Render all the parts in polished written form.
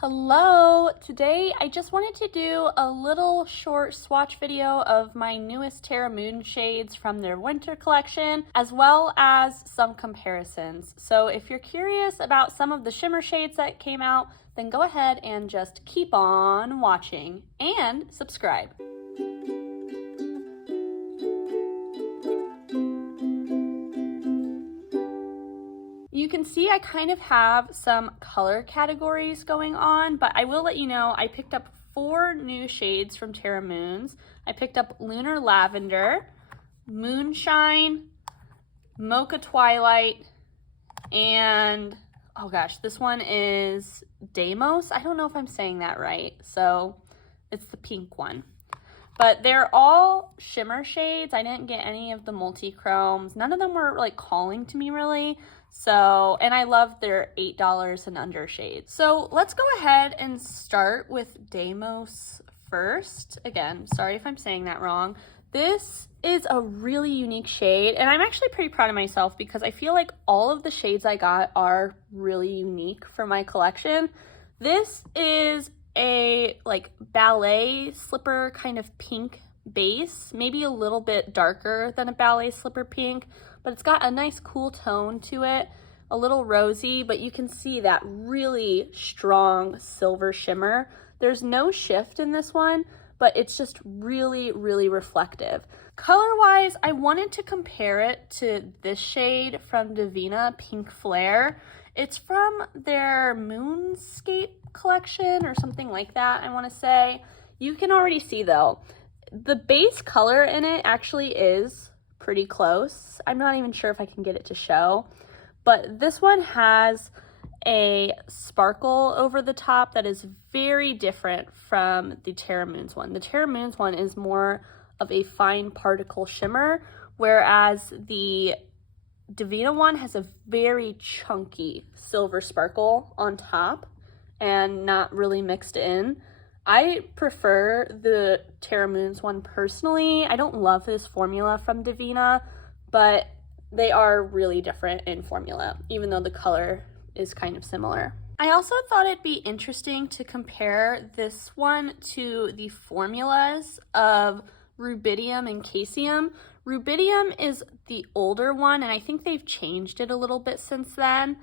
Hello! Today I just wanted to do a little short swatch video of my newest Terra Moon shades from their winter collection, as well as some comparisons. So if you're curious about some of the shimmer shades that came out, then go ahead and just keep on watching and subscribe. You can see I kind of have some color categories going on, but I will let you know I picked up 4 new shades from Terra Moons. I picked up Lunar Lavender, Moonshine, Mocha Twilight, and oh gosh, this one is Deimos. I don't know if I'm saying that right, so it's the pink one. But they're all shimmer shades. I didn't get any of the multi-chromes. None of them were like calling to me really. So, and I love their $8 and under shades. So let's go ahead and start with Deimos first. Again, sorry if I'm saying that wrong. This is a really unique shade, and I'm actually pretty proud of myself because I feel like all of the shades I got are really unique for my collection. This is a like ballet slipper kind of pink base, maybe a little bit darker than a ballet slipper pink, but it's got a nice cool tone to it, a little rosy, but you can see that really strong silver shimmer. There's no shift in this one, but it's just really, really reflective. Color-wise, I wanted to compare it to this shade from Divina, Pink Flare. It's from their Moonscape collection or something like that, I want to say. You can already see though, the base color in it actually is pretty close. I'm not even sure if I can get it to show, but this one has a sparkle over the top that is very different from the Terra Moons one. The Terra Moons one is more of a fine particle shimmer, whereas the Divina one has a very chunky silver sparkle on top and not really mixed in. I prefer the Terra Moons one personally. I don't love this formula from Divina, but they are really different in formula, even though the color is kind of similar. I also thought it'd be interesting to compare this one to the formulas of Rubidium and Caesium. Rubidium is the older one, and I think they've changed it a little bit since then.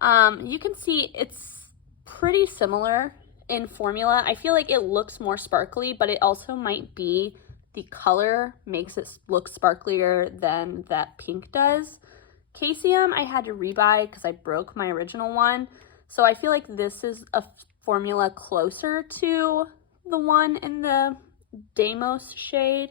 You can see it's pretty similar in formula. I feel like it looks more sparkly, but it also might be the color makes it look sparklier than that pink does. Caesium I had to rebuy because I broke my original one, so I feel like this is a formula closer to the one in the Deimos shade,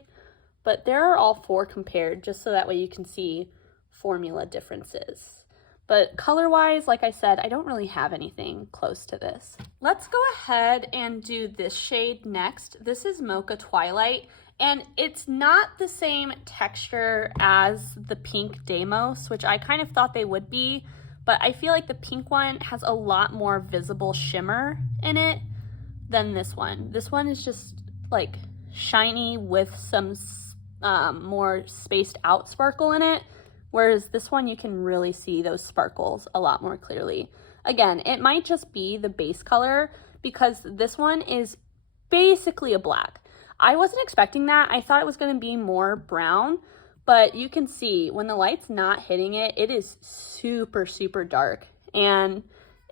but there are all 4 compared just so that way you can see formula differences. But color-wise, like I said, I don't really have anything close to this. Let's go ahead and do this shade next. This is Mocha Twilight, and it's not the same texture as the pink Deimos, which I kind of thought they would be, but I feel like the pink one has a lot more visible shimmer in it than this one. This one is just like shiny with some more spaced out sparkle in it. Whereas this one, you can really see those sparkles a lot more clearly. Again, it might just be the base color because this one is basically a black. I wasn't expecting that. I thought it was going to be more brown, but you can see when the light's not hitting it, it is super, super dark. And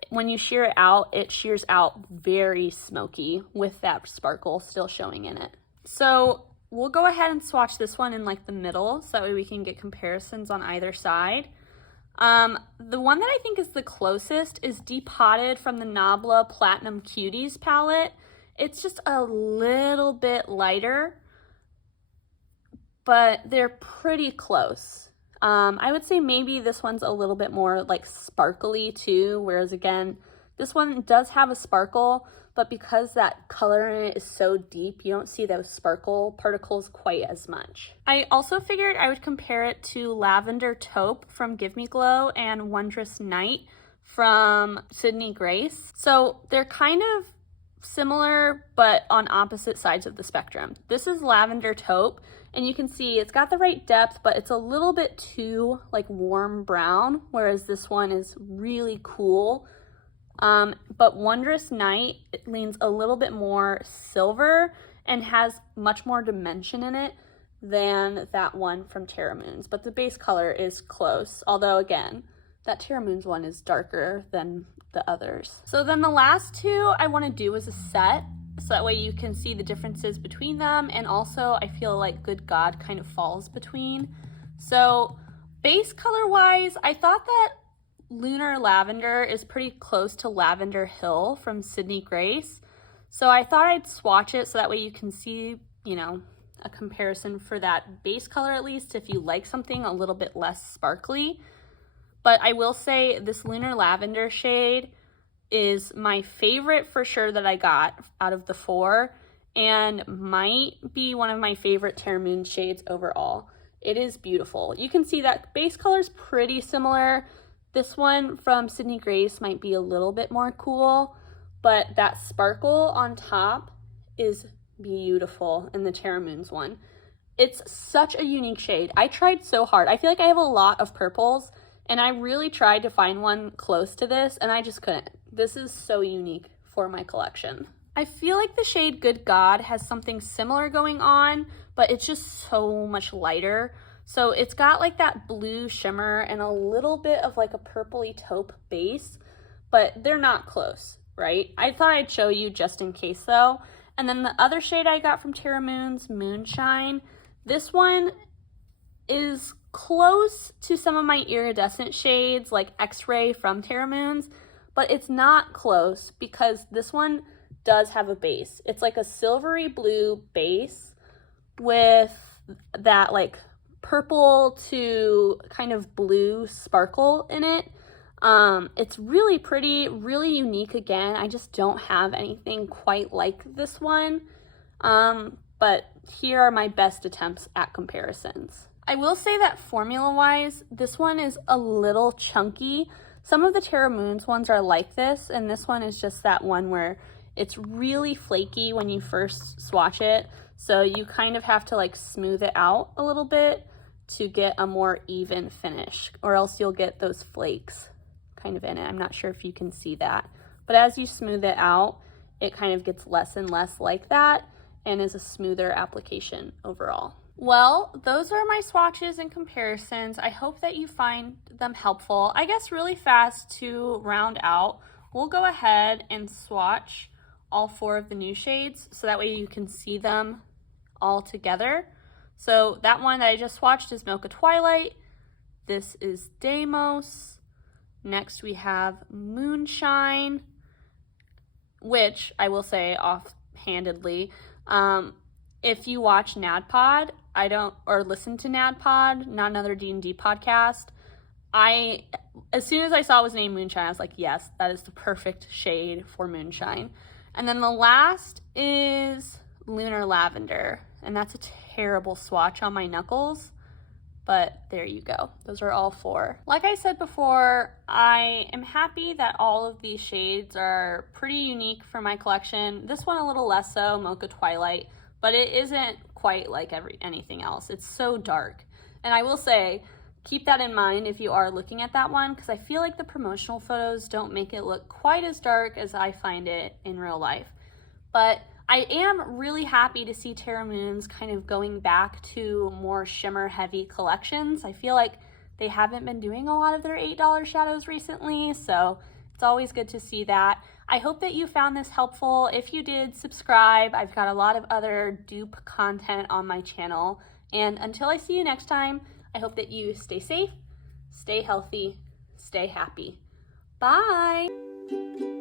when you shear it shears out very smoky with that sparkle still showing in it. So we'll go ahead and swatch this one in like the middle so that way we can get comparisons on either side. The one that I think is the closest is Depotted from the Nabla Platinum Cuties palette. It's just a little bit lighter, but they're pretty close. I would say maybe this one's a little bit more like sparkly too, whereas again, this one does have a sparkle, but because that color in it is so deep, you don't see those sparkle particles quite as much. I also figured I would compare it to Lavender Taupe from Give Me Glow and Wondrous Night from Sydney Grace. So they're kind of similar, but on opposite sides of the spectrum. This is Lavender Taupe, and you can see it's got the right depth, but it's a little bit too like warm brown, whereas this one is really cool, But Wondrous Night, it leans a little bit more silver and has much more dimension in it than that one from Terra Moons. But the base color is close, although again, that Terra Moons one is darker than the others. So then the last two I want to do is a set, so that way you can see the differences between them, and also I feel like Good God kind of falls between. So base color wise, I thought that Lunar Lavender is pretty close to Lavender Hill from Sydney Grace. So I thought I'd swatch it so that way you can see, you know, a comparison for that base color, at least if you like something a little bit less sparkly. But I will say this Lunar Lavender shade is my favorite for sure that I got out of the four, and might be one of my favorite Terra Moon shades overall. It is beautiful. You can see that base color is pretty similar. This one from Sydney Grace might be a little bit more cool, but that sparkle on top is beautiful in the Terra Moons one. It's such a unique shade. I tried so hard. I feel like I have a lot of purples, and I really tried to find one close to this, and I just couldn't. This is so unique for my collection. I feel like the shade Good God has something similar going on, but it's just so much lighter. So it's got like that blue shimmer and a little bit of like a purpley taupe base, but they're not close, right? I thought I'd show you just in case though. And then the other shade I got from Terra Moons, Moonshine, this one is close to some of my iridescent shades like X-Ray from Terra Moons, but it's not close because this one does have a base. It's like a silvery blue base with that like purple to kind of blue sparkle in it. It's really pretty, really unique again. I just don't have anything quite like this one. But here are my best attempts at comparisons. I will say that formula-wise, this one is a little chunky. Some of the Terra Moons ones are like this, and this one is just that one where it's really flaky when you first swatch it. So you kind of have to like smooth it out a little bit to get a more even finish, or else you'll get those flakes kind of in it. I'm not sure if you can see that, but as you smooth it out, it kind of gets less and less like that and is a smoother application overall. Well, those are my swatches and comparisons. I hope that you find them helpful. I guess really fast to round out, we'll go ahead and swatch all four of the new shades so that way you can see them all together. So that one that I just swatched is Mocha Twilight. This is Deimos. Next we have Moonshine, which I will say offhandedly, if you watch NADPOD, or listen to NADPOD, Not Another D&D podcast, as soon as I saw it was named Moonshine, I was like, yes, that is the perfect shade for Moonshine. And then the last is Lunar Lavender, and that's a terrible swatch on my knuckles, but there you go. Those are all four. Like I said before, I am happy that all of these shades are pretty unique for my collection. This one a little less so, Mocha Twilight, but it isn't quite like anything else. It's so dark. And I will say, keep that in mind if you are looking at that one, because I feel like the promotional photos don't make it look quite as dark as I find it in real life. But I am really happy to see Terra Moons kind of going back to more shimmer heavy collections. I feel like they haven't been doing a lot of their $8 shadows recently, so it's always good to see that. I hope that you found this helpful. If you did, subscribe. I've got a lot of other dupe content on my channel. And until I see you next time, I hope that you stay safe, stay healthy, stay happy. Bye!